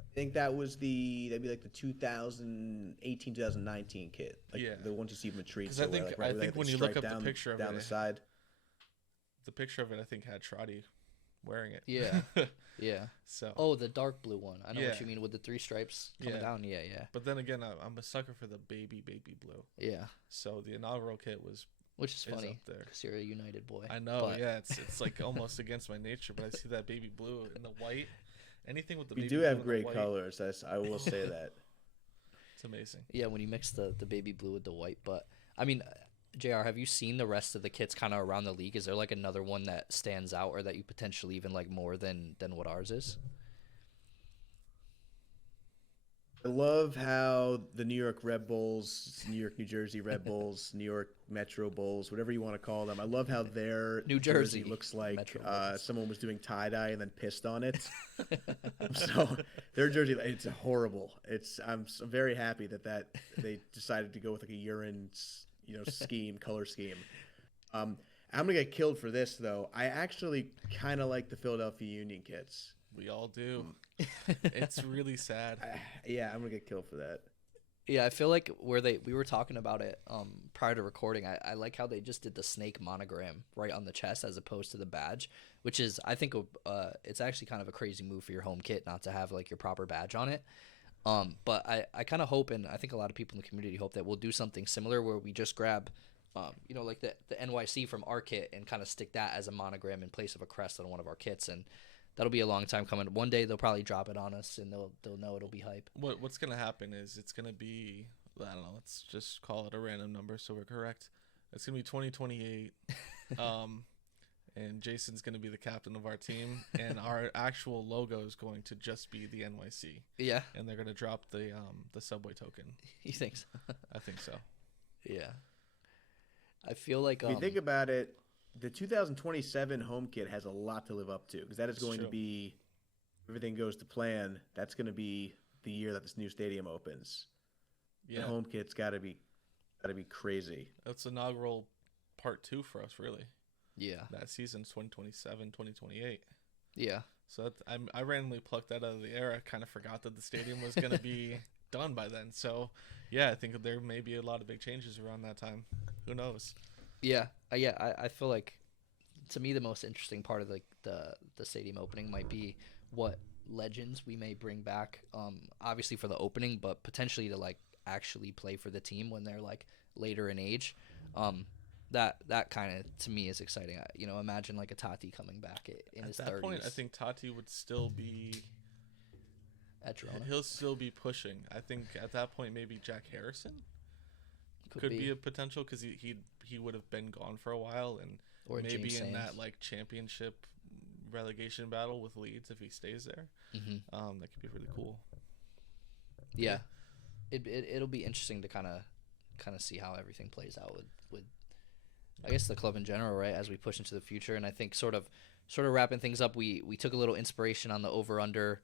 I think that'd be like the 2018 2019 kit, like Yeah. the ones you see from a tree. 'Cause I think when you look up the picture of down it, the side. The picture of it I think had Trotty wearing it. Yeah. Yeah. So. Oh, the dark blue one. I know what Yeah. you mean with the 3 stripes coming Yeah. down. Yeah, yeah. But then again, I'm a sucker for the baby blue. Yeah. So the inaugural kit Which is is funny up there. because you're a United boy. I know, but- yeah, it's like almost against my nature, but I see that baby blue and the white. Anything with the You baby do blue have and the great white, colors. I will say that. It's amazing. Yeah, when you mix the baby blue with the white. But I mean, JR, have you seen the rest of the kits kind of around the league? Is there like another one that stands out or that you potentially even like more than what ours is? I love how the New York Red Bulls, New York, New Jersey Red Bulls, New York Metro Bulls, whatever you want to call them. I love how their New Jersey looks like Metro Bulls. someone was doing tie-dye and then pissed on it. So their jersey, it's horrible. I'm very happy that they decided to go with like a urine, color scheme. I'm gonna get killed for this though. I actually kind of like the Philadelphia Union kits. We all do. It's really sad. Yeah, I'm gonna get killed for that. Yeah, I feel like we were talking about it prior to recording. I like how they just did the snake monogram right on the chest as opposed to the badge, which is I think it's actually kind of a crazy move for your home kit not to have like your proper badge on it. But I kind of hope, and I think a lot of people in the community hope that we'll do something similar where we just grab, like the NYC from our kit and kind of stick that as a monogram in place of a crest on one of our kits, and that'll be a long time coming. One day they'll probably drop it on us, and they'll know it'll be hype. What's gonna happen is it's gonna be, I don't know. Let's just call it a random number so we're correct. It's gonna be 2028. And Jason's going to be the captain of our team, and our actual logo is going to just be the NYC. Yeah. And they're going to drop the subway token. You think so? I think so. Yeah. I feel like If you think about it, the 2027 home kit has a lot to live up to because that is going to be, everything goes to plan. That's going to be the year that this new stadium opens. Yeah. The home kit's got to be crazy. That's inaugural part 2 for us, really. Yeah. That season's 2027, 2028. Yeah. So I randomly plucked that out of the air. I kind of forgot that the stadium was going to be done by then. So, yeah, I think there may be a lot of big changes around that time. Who knows? Yeah. I feel like, to me, the most interesting part of the stadium opening might be what legends we may bring back, obviously for the opening, but potentially to, like, actually play for the team when they're, like, later in age. That kind of, to me, is exciting. Imagine like a Tati coming back in his 30s. At that point, I think Tati would still be at Girona. He'll still be pushing. I think at that point, maybe Jack Harrison could be a potential because he would have been gone for a while, and or maybe James in Sands. that like championship relegation battle with Leeds if he stays there. Mm-hmm. That could be really cool. Yeah. It'll be interesting to kind of see how everything plays out with I guess the club in general, right, as we push into the future. And I think sort of wrapping things up, we took a little inspiration on the over-under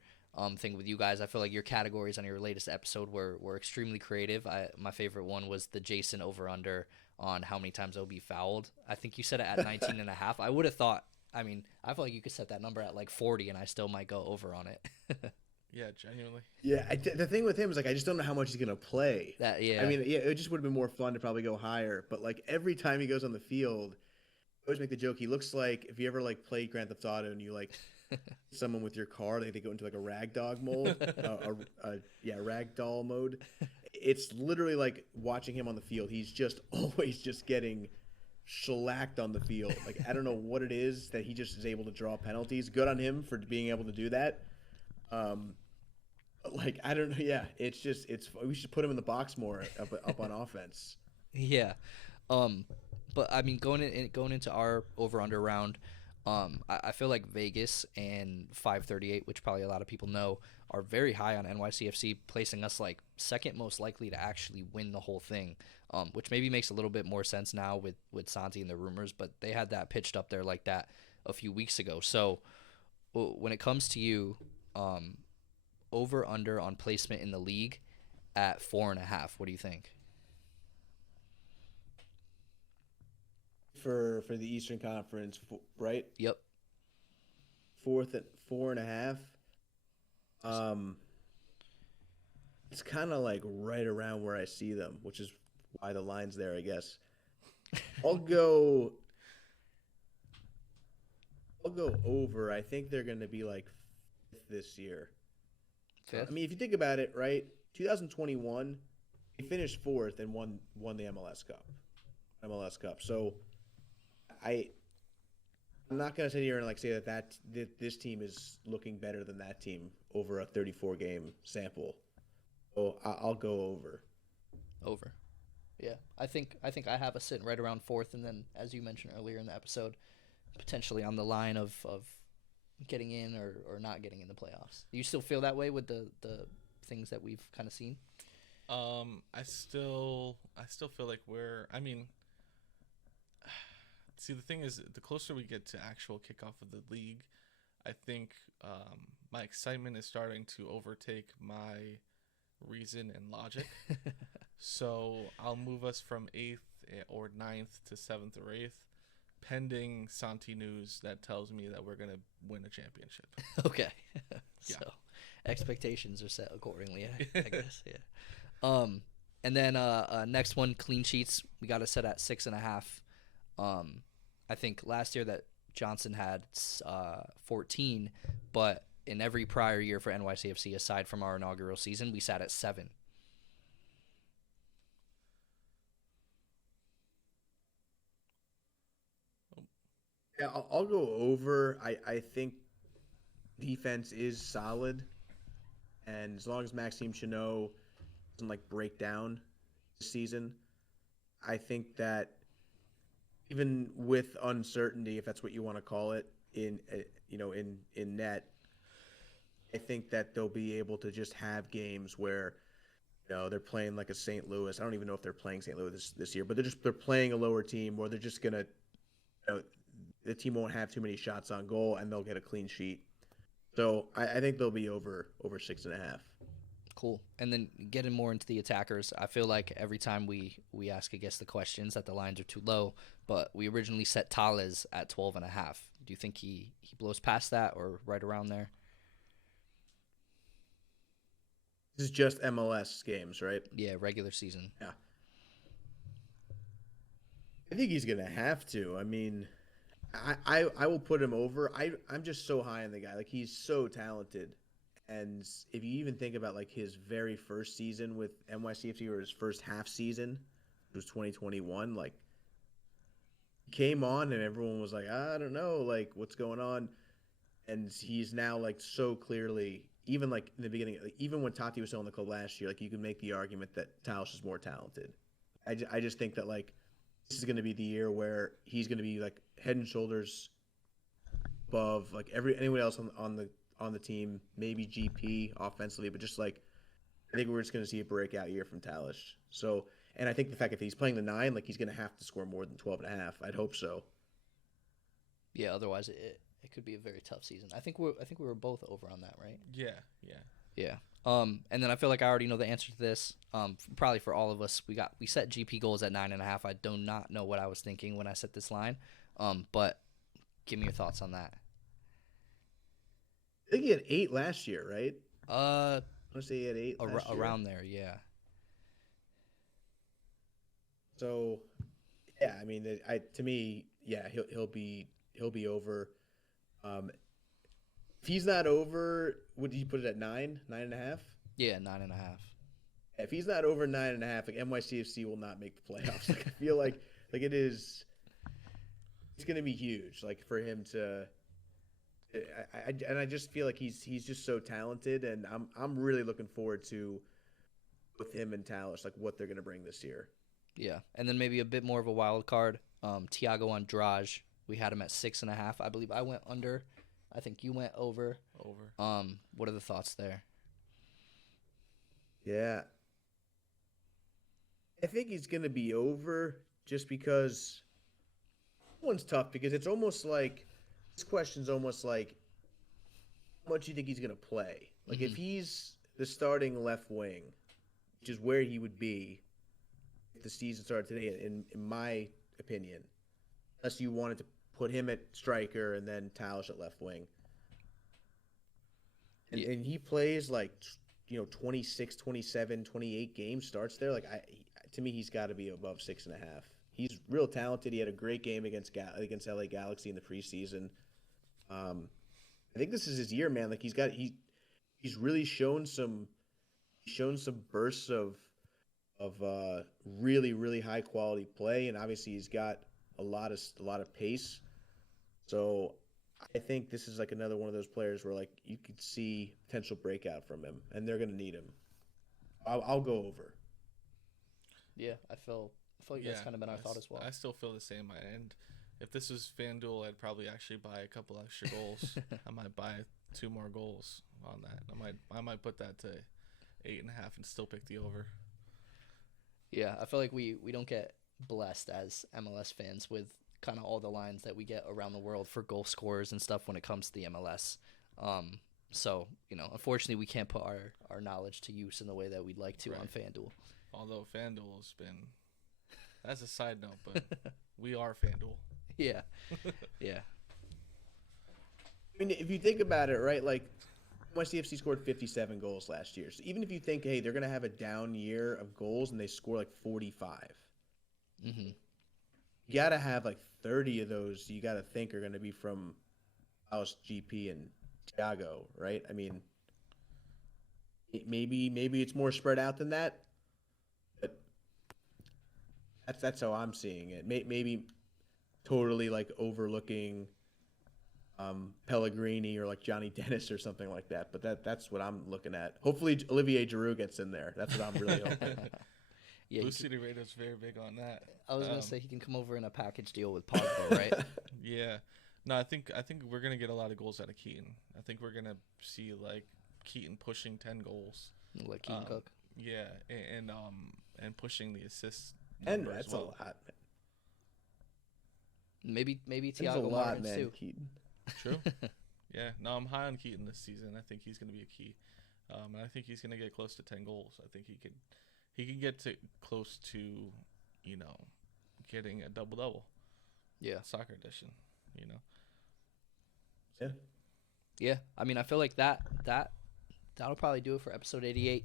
thing with you guys. I feel like your categories on your latest episode were extremely creative. My favorite one was the Jason over-under on how many times he'll be fouled. I think you set it at 19 and a half. I would have thought, I feel like you could set that number at like 40 and I still might go over on it. Yeah, genuinely. Yeah, the thing with him is like I just don't know how much he's gonna play. It just would have been more fun to probably go higher. But like every time he goes on the field, I always make the joke. He looks like if you ever like played Grand Theft Auto and you like someone with your car, they go into like a ragdog mold, ragdoll mode. It's literally like watching him on the field. He's just always just getting shellacked on the field. Like I don't know what it is that he just is able to draw penalties. Good on him for being able to do that. Like I don't know, yeah. It's we should put him in the box more up on offense. Yeah, but going into our over under round, I feel like Vegas and 538, which probably a lot of people know, are very high on NYCFC, placing us like second most likely to actually win the whole thing, which maybe makes a little bit more sense now with Santi and the rumors, but they had that pitched up there like that a few weeks ago. So when it comes to you, over under on placement in the league at 4.5, what do you think? For the Eastern Conference, right? Yep. Fourth at 4.5. It's kind of like right around where I see them, which is why the line's there, I guess. I'll go. I'll go over. I think they're going to be like fifth this year. Fifth? I mean, if you think about it, right? 2021, they finished fourth and won the MLS Cup. MLS Cup. So I'm not going to sit here and like say that this team is looking better than that team over a 34 game sample. So I'll go over. Over. Yeah, I think I have us sitting right around fourth, and then as you mentioned earlier in the episode, potentially on the line of getting in or not getting in the playoffs. Do you still feel that way with the things that we've kind of seen? I still feel like I mean, see, the thing is, the closer we get to actual kickoff of the league, I think my excitement is starting to overtake my reason and logic. So I'll move us from 8th or 9th to 7th or 8th, pending Santi news that tells me that we're going to win a championship. Okay. Yeah. So expectations are set accordingly, I guess. Yeah. And then next one, clean sheets. We got to set at 6.5. I think last year that Johnson had 14, but in every prior year for NYCFC, aside from our inaugural season, we sat at 7. Yeah, I'll go over. I think defense is solid, and as long as Maxime Chanot doesn't like break down this season, I think that even with uncertainty, if that's what you want to call it, in in net, I think that they'll be able to just have games where they're playing like a St. Louis. I don't even know if they're playing St. Louis this year, but they're playing a lower team, or they're just gonna the team won't have too many shots on goal, and they'll get a clean sheet. So I think they'll be over 6.5. Cool. And then getting more into the attackers, I feel like every time we ask, I guess, the questions that the lines are too low, but we originally set Tales at 12.5. Do you think he blows past that or right around there? This is just MLS games, right? Yeah, regular season. Yeah. I think he's gonna have to. I mean, I will put him over. I'm just so high on the guy. Like, he's so talented. And if you even think about like his very first season with NYCFC, or his first half season, it was 2021, like he came on and everyone was like, I don't know, like what's going on. And he's now like so clearly, even like in the beginning, like, even when Tati was still in the club last year, like you can make the argument that Talos is more talented. I just think that like this is going to be the year where he's going to be like head and shoulders above like anyone else on the team, maybe GP offensively, but just like I think we're just going to see a breakout year from Talish. So, and I think the fact that he's playing the 9, like he's going to have to score more than 12.5. I'd hope so. Yeah, otherwise it could be a very tough season. I think we were both over on that, right? Yeah. Yeah. And then I feel like I already know the answer to this. Probably for all of us, we set GP goals at 9.5. I do not know what I was thinking when I set this line. But give me your thoughts on that. I think he had 8 last year, right? I want to say he had 8 last year. Around there, yeah. So, yeah, I mean, to me, yeah, he'll be over. If he's not over, would you put it at 9, 9.5? Yeah, 9.5. If he's not over 9.5, like NYCFC will not make the playoffs. Like I feel like it is. It's going to be huge, like for him to. I just feel like he's just so talented, and I'm really looking forward to with him and Talish, like what they're going to bring this year. Yeah, and then maybe a bit more of a wild card. Thiago Andrade We had him at 6.5. I believe I went under. I think you went over. Over. What are the thoughts there? Yeah. I think he's going to be over just because one's tough because it's almost like this question's almost like how much do you think he's going to play? Like if he's the starting left wing, which is where he would be if the season started today, in my opinion, unless you wanted to put him at striker and then Talish at left wing. And he plays like 26, 27, 28 games starts there. Like to me, he's got to be above 6.5. He's real talented. He had a great game against LA Galaxy in the preseason. I think this is his year, man. Like he's really shown some bursts of really, really high quality play, and obviously he's got a lot of pace. So I think this is like another one of those players where like you could see potential breakout from him, and they're going to need him. I'll go over. Yeah, I feel like that's kind of been our thought as well. I still feel the same. And if this was FanDuel, I'd probably actually buy a couple extra goals. I might buy 2 more goals on that. I might put that to 8.5 and still pick the over. Yeah, I feel like we don't get blessed as MLS fans with kind of all the lines that we get around the world for goal scorers and stuff when it comes to the MLS. So, unfortunately, we can't put our knowledge to use in the way that we'd like to on FanDuel. Although FanDuel has been, that's a side note, but we are FanDuel. Yeah, yeah. I mean, if you think about it, right, like NYCFC scored 57 goals last year. So even if you think, hey, they're going to have a down year of goals and they score like 45, you got to have like 30 of those you got to think are going to be from House, GP, and Thiago, right? I mean, maybe it's more spread out than that, but that's how I'm seeing it. Maybe totally like overlooking Pellegrini or like Johnny Dennis or something like that. But that's what I'm looking at. Hopefully Olivier Giroud gets in there. That's what I'm really hoping. Blue City Radio's very big on that. I was gonna say he can come over in a package deal with Pogba, right? Yeah. No, I think we're gonna get a lot of goals out of Keaton. I think we're gonna see like Keaton pushing 10 goals. Like Keaton Cook. Yeah, and pushing the assists. And that's a lot. Maybe That's Thiago a lot, Martins man, too. Keaton. True. Yeah. No, I'm high on Keaton this season. I think he's gonna be a key. And I think he's gonna get close to 10 goals. I think he can get to close to, getting a double. Yeah. Soccer edition. Yeah. Yeah, I mean, I feel like that'll probably do it for episode 88.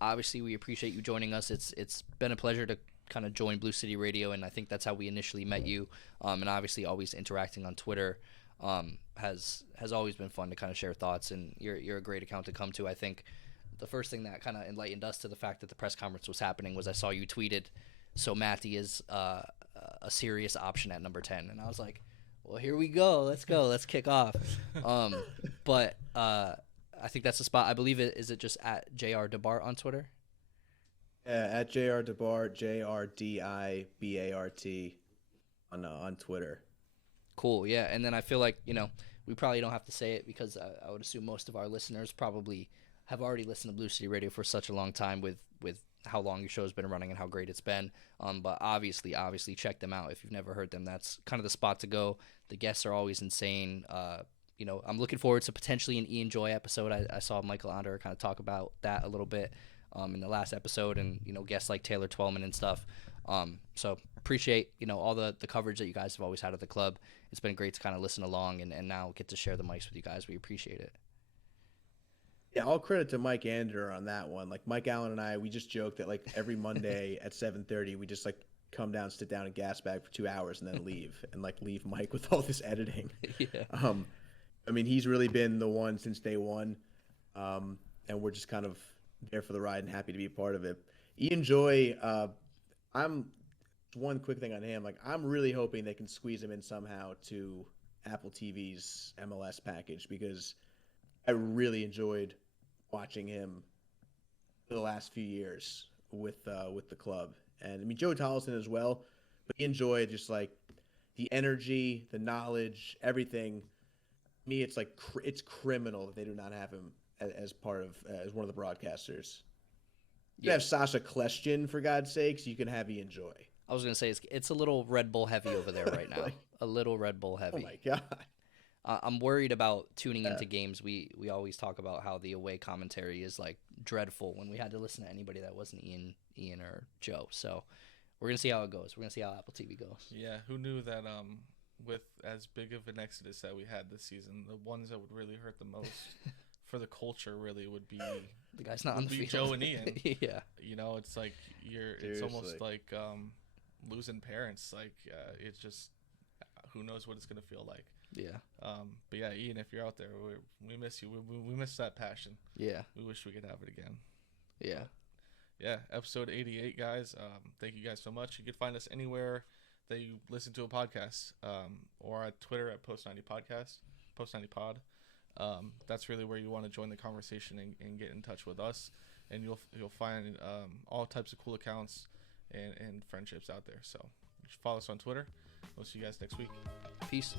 Obviously, we appreciate you joining us. It's been a pleasure to kind of join Blue City Radio, and I think that's how we initially met you. And obviously, always interacting on Twitter has always been fun to kind of share thoughts, and you're a great account to come to. I think the first thing that kind of enlightened us to the fact that the press conference was happening was I saw you tweeted, "So Matty is a serious option at number 10," and I was like, well, here we go. Let's go. Let's kick off. But I think that's the spot. I believe is it just at JR DeBart on Twitter? Yeah, at JR DeBart, JRDIBART on Twitter. Cool. Yeah. And then I feel like, we probably don't have to say it because I would assume most of our listeners probably have already listened to Blue City Radio for such a long time with how long your show's been running and how great it's been. But obviously check them out if you've never heard them. That's kind of the spot to go. The guests are always insane. I'm looking forward to potentially an Ian Joy episode. I saw Michael Onder kind of talk about that a little bit in the last episode, and guests like Taylor Twellman and stuff. So appreciate all the coverage that you guys have always had at the club. It's been great to kind of listen along and now get to share the mics with you guys. We appreciate it. Yeah, all credit to Mike Ander on that one. Like Mike Allen and I, we just joked that like every Monday at 7:30, we just like come down, sit down, and gas bag for 2 hours, and then leave and like leave Mike with all this editing. Yeah. I mean, he's really been the one since day one, and we're just kind of there for the ride and happy to be a part of it. Ian Joy, one quick thing on him. Like I'm really hoping they can squeeze him in somehow to Apple TV's MLS package because I really enjoyed watching him for the last few years with the club. And I mean, Joe Tolleson as well, but he enjoyed just like the energy, the knowledge, everything. Me, it's like it's criminal that they do not have him as part of as one of the broadcasters. You have Sasha Kleshchin, for God's sakes. You can have Ian Joy. I was gonna say it's a little Red Bull heavy over there right now. A little Red Bull heavy. Oh my God. I'm worried about tuning into games. We always talk about how the away commentary is like dreadful when we had to listen to anybody that wasn't Ian or Joe. So we're gonna see how it goes. We're gonna see how Apple TV goes. Yeah, who knew that with as big of an exodus that we had this season, the ones that would really hurt the most for the culture really would be the guy's not on the field. Joe and Ian. Yeah. You know, it's like it's almost like losing parents. Like it's just who knows what it's gonna feel like. Yeah. But yeah, Ian, if you're out there, we miss you. We miss that passion. Yeah. We wish we could have it again. Yeah. Yeah. Episode 88, guys. Thank you guys so much. You can find us anywhere that you listen to a podcast, or at Twitter at Post90Podcast, Post90Pod. That's really where you want to join the conversation and get in touch with us, and you'll find all types of cool accounts and friendships out there. So follow us on Twitter. We'll see you guys next week. Peace.